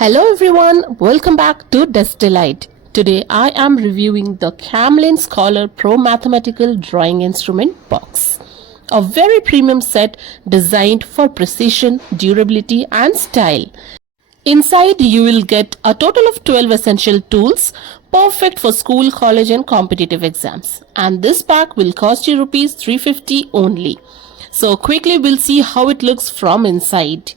Hello everyone, welcome back to Desk Delight. Today I am reviewing the Camlin Scholar Pro Mathematical Drawing Instrument box. A very premium set designed for precision, durability and style. Inside you will get a total of 12 essential tools, perfect for school, college and competitive exams. And this pack will cost you rupees 350 only. So quickly we'll see how it looks from inside.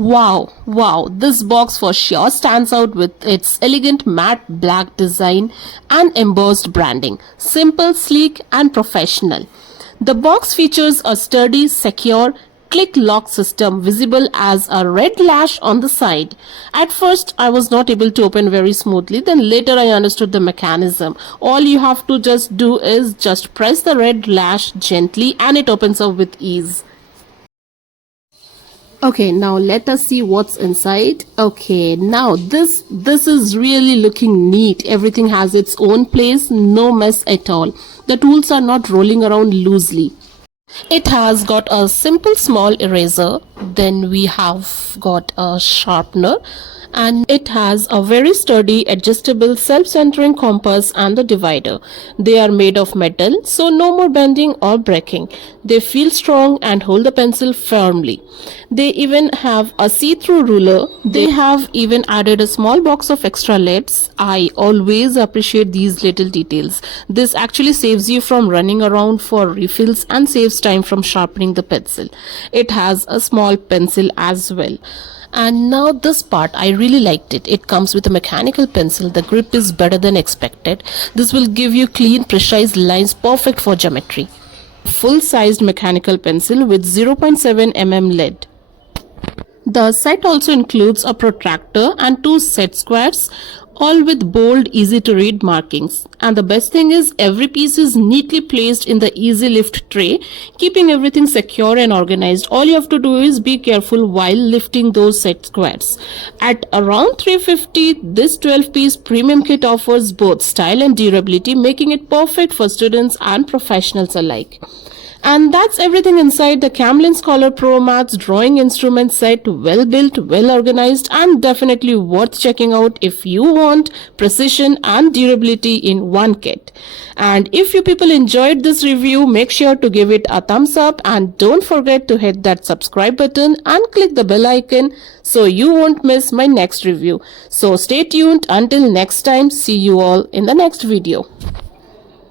Wow, this box for sure stands out with its elegant matte black design and embossed branding. Simple, sleek and professional. The box features a sturdy, secure, click lock system visible as a red lash on the side. At first I was not able to open very smoothly, then later I understood the mechanism. All you have to just do is just press the red lash gently and it opens up with ease. Okay, now let us see what's inside. Okay, now this is really looking neat. Everything has its own place, no mess at all. The tools are not rolling around loosely. It has got a simple small eraser, then we have got a sharpener, and it has a very sturdy adjustable self-centering compass and the divider. They are made of metal, so no more bending or breaking. They feel strong and hold the pencil firmly. They even have a see-through ruler. They have even added a small box of extra lids. I always appreciate these little details. This actually saves you from running around for refills and saves time from sharpening the pencil. It has a small pencil as well. And now this part, I really liked it. It comes with a mechanical pencil. The grip is better than expected. This will give you clean, precise lines perfect for geometry. Full-sized mechanical pencil with 0.7 mm lead. The set also includes a protractor and two set squares, all with bold, easy to read markings. And the best thing is every piece is neatly placed in the easy lift tray, keeping everything secure and organized. All you have to do is be careful while lifting those set squares. At around 350, this 12-piece premium kit offers both style and durability, making it perfect for students and professionals alike. And that's everything inside the Camlin Scholar Pro Maths drawing instrument set. Well built, well organized and definitely worth checking out if you want precision and durability in one kit. And if you people enjoyed this review, make sure to give it a thumbs up and don't forget to hit that subscribe button and click the bell icon so you won't miss my next review. So stay tuned until next time. See you all in the next video.